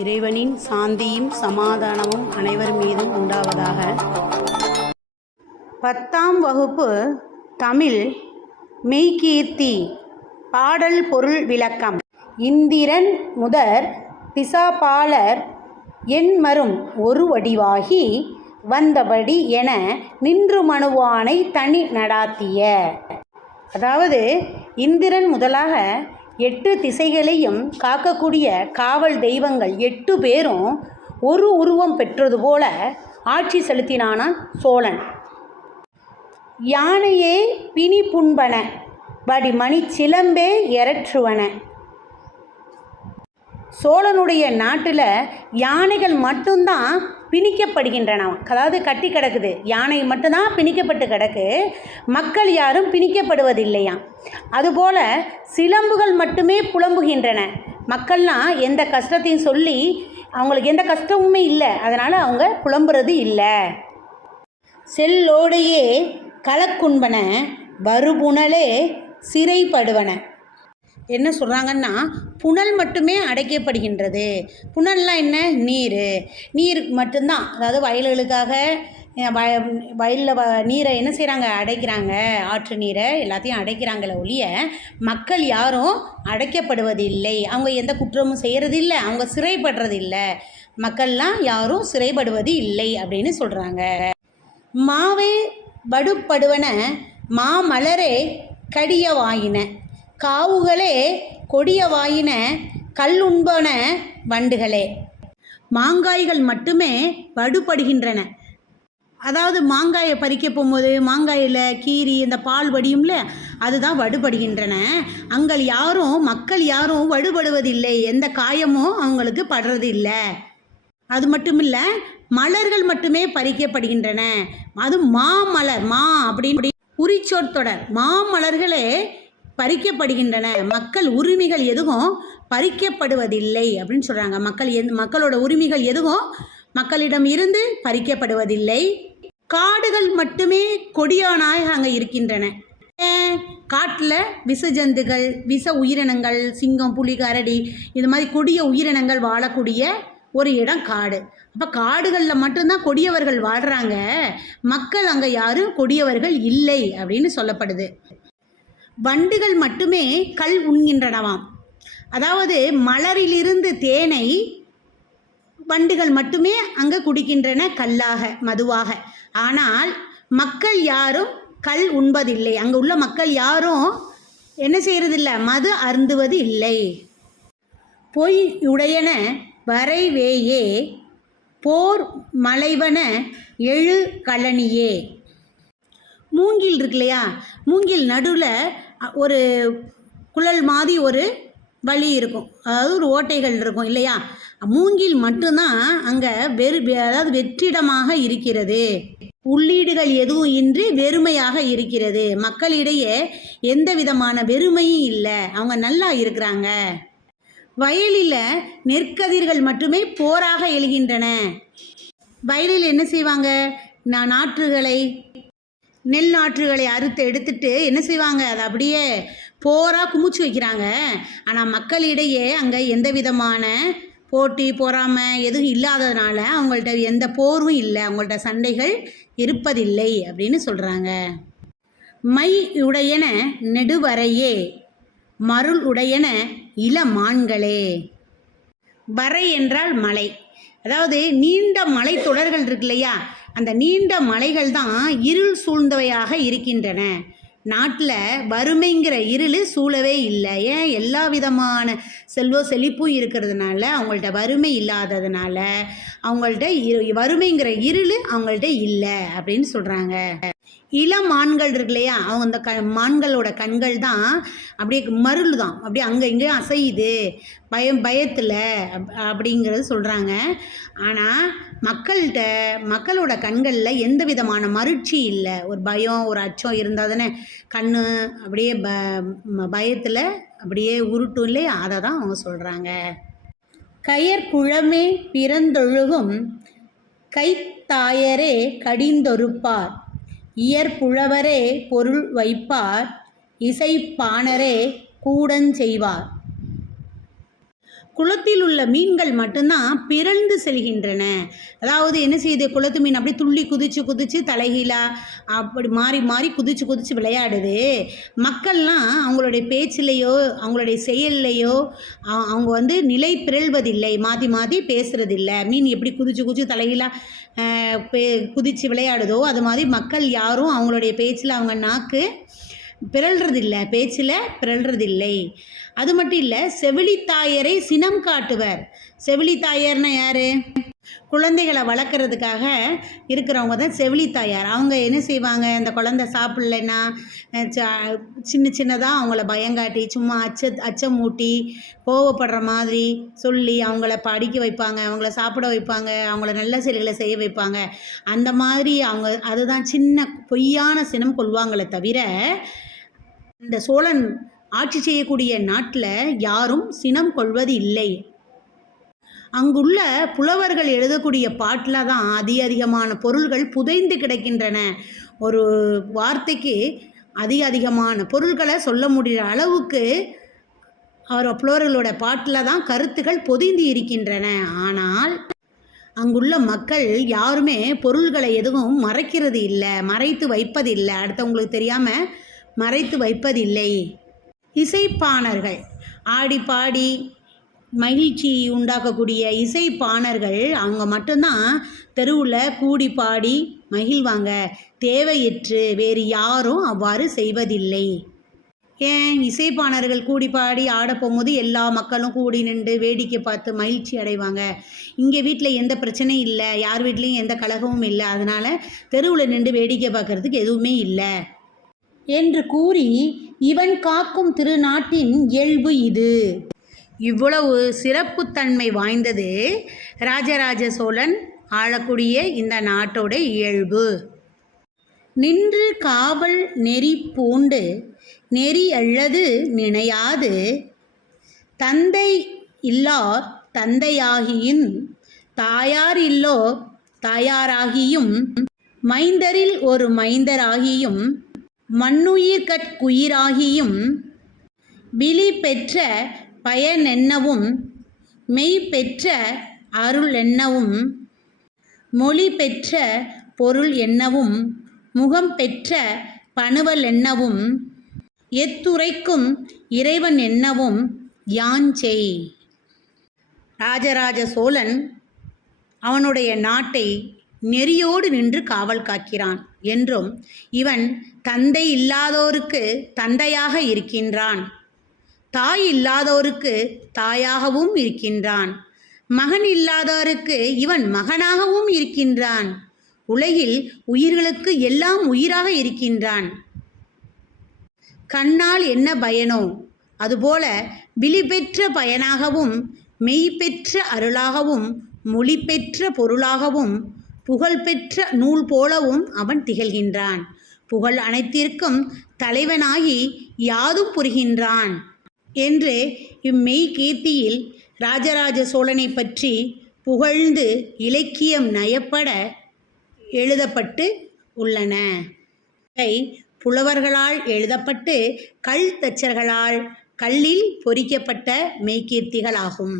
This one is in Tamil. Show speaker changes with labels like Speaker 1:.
Speaker 1: இறைவனின் சாந்தியும் சமாதானமும் அனைவர் மீதும் உண்டாவதாக. பத்தாம் வகுப்பு தமிழ் மெய்கீர்த்தி பாடல் பொருள் விளக்கம். இந்திரன் முதற் திசாபாலர் எண்மரும் ஒரு வடிவாகி வந்தபடி என நின்று மனுவானை தனி நடாத்திய. அதாவது இந்திரன் முதலாக எட்டு திசைகளையும் காக்கக்கூடிய காவல் தெய்வங்கள் எட்டு பேரும் ஒரு உருவம் பெற்றது போல ஆட்சி செலுத்தினானான் சோழன். யானையே பிணி புண்பன வடி மணி சிலம்பே எரற்றுவன சோழனுடைய நாட்டில் யானைகள் மட்டும்தான் பிணிக்கப்படுகின்றன அதாவது கட்டி கிடக்குது. யானை மட்டும்தான் பிணிக்கப்பட்டு கிடக்கு. மக்கள் யாரும் பிணிக்கப்படுவதில்லையாம் அதுபோல் சிலம்புகள் மட்டுமே புலம்புகின்றன. மக்கள்லாம் எந்த கஷ்டத்தையும் சொல்லி அவங்களுக்கு எந்த கஷ்டமுமே இல்லை. அதனால் அவங்க புலம்புறது இல்லை. செல்லோடையே கலக்குண்பன வருபுணலே சிறைப்படுவன. என்ன சொல்கிறாங்கன்னா புனல் மட்டுமே அடைக்கப்படுகின்றது. புனல்லாம் என்ன? நீர். நீர் மட்டும்தான். அதாவது வயல்களுக்காக வ வய வயலில் வ நீரை என்ன செய்கிறாங்க அடைக்கிறாங்க. ஆற்று நீரை எல்லாத்தையும் அடைக்கிறாங்களே ஒழிய மக்கள் யாரும் அடைக்கப்படுவதில்லை. அவங்க எந்த குற்றமும் செய்கிறதில்லை அவங்க சிறைப்படுறதில்லை. மக்கள்லாம் யாரும் சிறைப்படுவது இல்லை அப்படின்னு சொல்கிறாங்க மாவே வடுப்படுவன மாமலரே கடியவாயின காவுகளே கொடிய வாயின கல்லுண்பன வண்டுகளே. மாங்காய்கள் மட்டுமே வடுபடுகின்றன. அதாவது மாங்காயை பறிக்க போகும்போது மாங்காயில் கீரி இந்த பால் வடியும்ல அதுதான் வடுபடுகின்றன. அங்கள் யாரும் மக்கள் யாரும் வடுபடுவதில்லை. எந்த காயமும் அவங்களுக்கு படுறது இல்லை அது மட்டும் இல்லை மலர்கள் மட்டுமே பறிக்கப்படுகின்றன. அது மாமலர் மா அப்படின்னு உரிச்சொற்தொடர் மாமலர்களே பறிக்கப்படுகின்றன. மக்கள் உரிமைகள் எதுவும் பறிக்கப்படுவதில்லை அப்படின்னு சொல்கிறாங்க மக்கள் எந் மக்களோட உரிமைகள் எதுவும் மக்களிடம் இருந்து பறிக்கப்படுவதில்லை. காடுகள் மட்டுமே கொடியானாய் அங்கே இருக்கின்றன. காட்டில் விஷ ஜந்துகள் விஷ உயிரினங்கள் சிங்கம் புலி கரடி இது மாதிரி கொடிய உயிரினங்கள் வாழக்கூடிய ஒரு இடம் காடு. அப்போ காடுகளில் மட்டும்தான் கொடியவர்கள் வாழ்கிறாங்க மக்கள் அங்கே யாரும் கொடியவர்கள் இல்லை அப்படின்னு சொல்லப்படுது. வண்டுகள் மட்டுமே கல் உண்கின்றனவாம். அதாவது மலரிலிருந்து தேனை வண்டுகள் மட்டுமே அங்கே குடிக்கின்றன கல்லாக மதுவாக. ஆனால் மக்கள் யாரும் கல் உண்பதில்லை. அங்கே உள்ள மக்கள் யாரும் என்ன செய்கிறதில்ல மது அருந்துவது இல்லை. பொய் உடையன வரைவேயே போர் மலைவன எழு கழனியே. மூங்கில் இருக்கு இல்லையா மூங்கில் நடுவில் ஒரு குழல் மாதிரி ஒரு வழி இருக்கும். அதாவது ஒரு ஓட்டைகள் இருக்கும் இல்லையா? மூங்கில் மட்டும்தான் அங்கே வெறு அதாவது வெற்றிடமாக இருக்கிறது. உள்ளீடுகள் எதுவும் இன்றி வெறுமையாக இருக்கிறது. மக்களிடையே எந்த விதமான வெறுமையும் இல்லை. அவங்க நல்லா இருக்கிறாங்க. வயலில் நெற்கதிர்கள் மட்டுமே போராக எழுகின்றன. வயலில் என்ன செய்வாங்க? நான் நாற்றுகளை நெல் நாற்றுகளை அறுத்து எடுத்துட்டு என்ன செய்வாங்க? அதை அப்படியே போராக குமிச்சு வைக்கிறாங்க. ஆனால் மக்களிடையே அங்கே எந்த விதமான போட்டி பொறாமை எதுவும் இல்லாததுனால அவங்கள்ட்ட எந்த போரும் இல்லை. அவங்கள்ட்ட சண்டைகள் இருப்பதில்லை அப்படின்னு சொல்கிறாங்க மை உடையன நெடுவரையே மருள் உடையன இளமான்களே. வரை என்றால் மலை. அதாவது நீண்ட மலை தொடர்கள் இருக்கு இல்லையா? அந்த நீண்ட மலைகள் தான் இருள் சூழ்ந்தவையாக இருக்கின்றன. நாட்டில் வறுமைங்கிற இருள் சூழவே இல்லை. ஏன்? எல்லா விதமான செல்வ செழிப்பும் இருக்கிறதுனால அவங்கள்ட்ட வறுமை இல்லாததுனால அவங்கள்ட்ட இரு வறுமைங்கிற இருள் அவங்கள்ட்ட இல்லை அப்படின்னு சொல்கிறாங்க இளம் மான்கள் இருக்கு இல்லையா? அவங்க அந்த க மான்களோட கண்கள் தான் அப்படியே மருள் தான் அப்படியே அங்கே இங்கேயும் அசையுது. பயம் பயத்தில் அப் அப்படிங்கிறது சொல்கிறாங்க ஆனால் மக்கள்கிட்ட மக்களோட கண்களில் எந்த விதமான மருட்சி இல்லை. ஒரு பயம் ஒரு அச்சம் இருந்தால் தானே கண் அப்படியே ப பயத்தில் அப்படியே உருட்டும் இல்லையா? அதை தான் அவங்க சொல்கிறாங்க கயற்குழமே பிறந்தொழுகும் கைத்தாயரே கடிந்தொருப்பார். இயற்புழவரே பொருள் வைப்பார் இசைப்பாணரே கூடஞ்செய்வார் குளத்தில் உள்ள மீன்கள் மட்டும்தான் பிறழ்ந்து செல்கின்றன. அதாவது என்ன செய்யுது குளத்து மீன் அப்படியே துள்ளி குதிச்சு குதிச்சு தலைகீழா அப்படி மாறி மாறி குதிச்சு குதிச்சு விளையாடுது. மக்கள்லாம் அவங்களுடைய பேச்சிலேயோ அவங்களுடைய செயல்லையோ அவங்க வந்து நிலை பிறழ்வதில்லை. மாற்றி மாற்றி பேசுறதில்லை. மீன் எப்படி குதிச்சு குதிச்சு தலைகீழா பே குதிச்சு விளையாடுதோ அது மாதிரி மக்கள் யாரும் அவங்களுடைய பேச்சில் அவங்க நாக்கு பிறழ்றதில்லை. பேச்சில் பிறழ்றதில்லை. அது மட்டும் இல்லை செவிலித்தாயரை சினம் காட்டுவர். செவிலித்தாயர்னா யார்? குழந்தைகளை வளர்க்குறதுக்காக இருக்கிறவங்க தான் செவிலித்தாயார் அவங்க என்ன செய்வாங்க? அந்த குழந்தை சாப்பிட்லன்னா ச- சின்ன சின்னதாக அவங்கள பயங்காட்டி சும்மா அச்ச அச்சமூட்டி கோவப்படுற மாதிரி சொல்லி அவங்கள படிக்க வைப்பாங்க அவங்கள சாப்பிட வைப்பாங்க அவங்கள நல்ல செயல்களை செய்ய வைப்பாங்க. அந்த மாதிரி அவங்க அதுதான் சின்ன பொய்யான சினம் கொள்வாங்களே தவிர இந்த சோழன் ஆட்சி செய்யக்கூடிய நாட்டில் யாரும் சினம் கொள்வது இல்லை. அங்குள்ள புலவர்கள் எழுதக்கூடிய பாட்டில் தான் அதிக அதிகமான பொருள்கள் புதைந்து கிடக்கின்றன. ஒரு வார்த்தைக்கு அதிக அதிகமான பொருள்களை சொல்ல முடிகிற அளவுக்கு அவர் புலவர்களோட பாட்டில் தான் கருத்துக்கள் பொதிந்து இருக்கின்றன. ஆனால் அங்குள்ள மக்கள் யாருமே பொருள்களை எதுவும் மறைக்கிறது இல்லை மறைத்து வைப்பதில்லை. அடுத்தவங்களுக்கு தெரியாமல் மறைத்து வைப்பதில்லை. இசைப்பாணர்கள். ஆடி பாடி மகிழ்ச்சி உண்டாக்கக்கூடிய இசைப்பாணர்கள் அவங்க மட்டும்தான் தெருவில் கூடி பாடி மகிழ்வாங்க. தேவையற்று வேறு யாரும் அவ்வாறு செய்வதில்லை. ஏன்? இசைப்பாணர்கள் கூடி பாடி ஆட போகும்போது எல்லா மக்களும் கூடி நின்று வேடிக்கை பார்த்து மகிழ்ச்சி அடைவாங்க. இங்கே வீட்டில் எந்த பிரச்சனையும் இல்லை. யார் வீட்லேயும் எந்த கழகமும் இல்லை. அதனால் தெருவில் நின்று வேடிக்கை பார்க்கறதுக்கு எதுவுமே இல்லை. என்று கூறி இவன் காக்கும் திருநாட்டின் இயல்பு இது. இவ்வளவு சிறப்புத்தன்மை வாய்ந்தது ராஜராஜ சோழன் ஆளக்கூடிய இந்த நாட்டோட இயல்பு. நின்று காவல் நெறி பூண்டு நெறி அல்லது நினையாது. தந்தை இல்லார் தந்தையாகியும் தாயார் இல்லோ தாயாராகியும் மைந்தரில் ஒரு மைந்தராகியும் மண்ணுயிர்கட்குயிராகியும் விழி பெற்ற பயனென்னவும் மெய் பெற்ற அருள் என்னவும் மொழி பெற்ற பொருள் என்னவும் முகம் பெற்ற பணுவல் என்னவும் எத்துரைக்கும் இறைவன் என்னவும் யாஞ்செய். ராஜராஜ சோழன் அவனுடைய நாட்டை நெறியோடு நின்று காவல் காக்கிறான். என்றும் இவன் தந்தை இல்லாதோருக்கு தந்தையாக இருக்கின்றான். தாய் இல்லாதோருக்கு தாயாகவும் இருக்கின்றான். மகன் இல்லாதோருக்கு இவன் மகனாகவும் இருக்கின்றான். உலகில் உயிர்களுக்கு எல்லாம் உயிராக இருக்கின்றான். கண்ணால் என்ன பயனோ? அதுபோல விழிபெற்ற பயனாகவும் மெய் பெற்ற அருளாகவும் மொழி பெற்ற பொருளாகவும் புகழ்பெற்ற நூல் போலவும் அவன் திகழ்கின்றான். புகழ் அனைத்திற்கும் தலைவனாகி யாதும் புரிகின்றான். என்று இம்மெய் கீர்த்தியில் ராஜராஜ சோழனை பற்றி புகழ்ந்து இலக்கியம் நயப்பட எழுதப்பட்டு உள்ளன. இவை புலவர்களால் எழுதப்பட்டு கல் தச்சர்களால் கல்லில் பொறிக்கப்பட்ட மெய்கீர்த்திகளாகும்